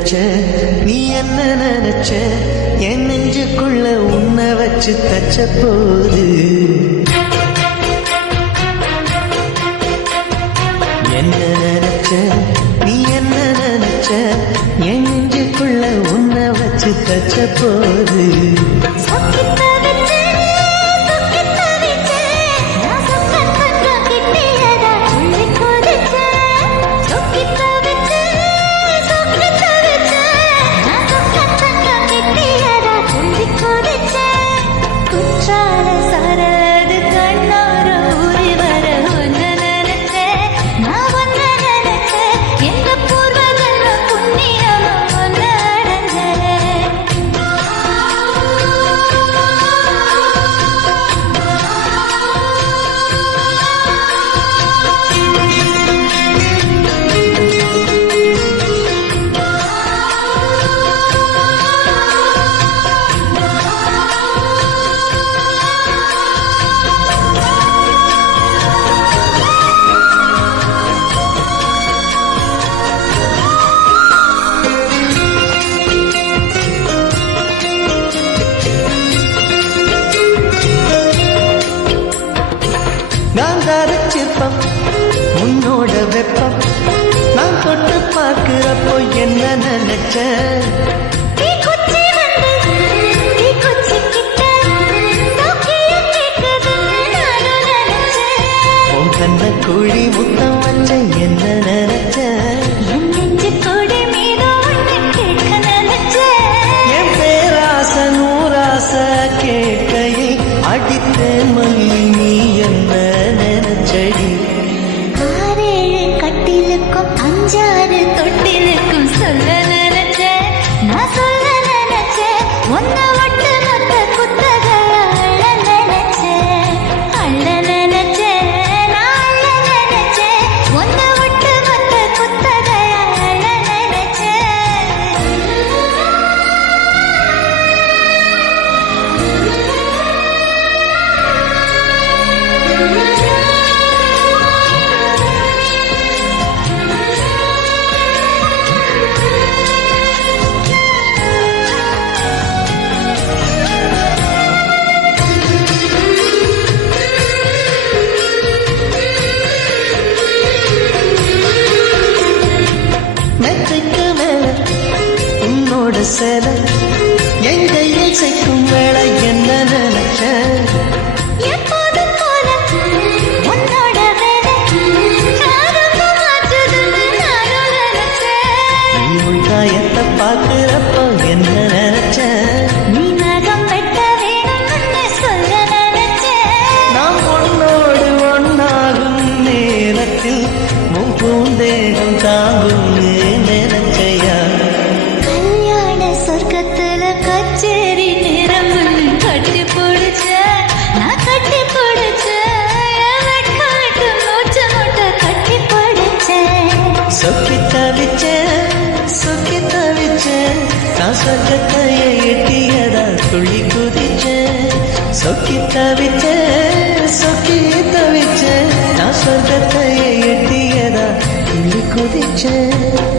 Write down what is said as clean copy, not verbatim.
வச்ச நீ என்ன நினைச்ச என் நெஞ்சுக்குள்ள உன்னை வச்சு தச்ச போது என்ன நினைச்ச நீ என்ன நினைச்ச என் நெஞ்சுக்குள்ள உன்னை வச்சு தச்ச போது சிற்பம் உன்னோட வெப்பம் நான் தொட்டு பார்க்கிறப்போ என்ன நினைச்ச உன் கண்ண குழி முத்தம் வச்ச என்ன நினைச்ச என் பேராச நூராச கேட்கையை அடித்தேன் மல்லி நீ என்ன நினைச்சடி கட்டிலுக்கும் 5-6 தொட்டிலுக்கும் சொல்ல நினைச்ச நான் சொல்ல நினைச்ச ஒன்ன ஒட்டு மொத்த குத்தகைய அள்ள நினைச்ச நான் அள்ள நினைச்ச ஒன்ன ஒட்டு மொத்த குத்தகைய அள்ள நினைச்ச சேல என் கையில் சேர்க்கும் வேலை என்ன நினைச்ச எப்போதும் போல உன்னோட வேலை நானும் நினைச்சேன் நீ உள்காயத்தை பார்க்கிறப்போ என்ன நினைச்ச நீ நகம் வெட்ட வேணும்னு சொல்ல நினைச்சேன் நாம் உன்னோடு ஒன்னாகும் நேரத்தில் உன் பூந்தேகம் தாங்கும் நினைச்சையா சொர்க்கத்துல கச்சேரி நேரம் கட்டி பிடிச்ச நான் கட்டி பிடிச்ச மூச்ச மூட்டை கட்டி பிடிச்சேன் சொக்கி தவிச்சேன் நான் சொர்க்கத்தைய எட்டியதா துள்ளி குதிச்சேன் சொக்கி தவிச்சேன் நான் சொர்க்கத்தைய எட்டியதா துள்ளி குதிச்சேன்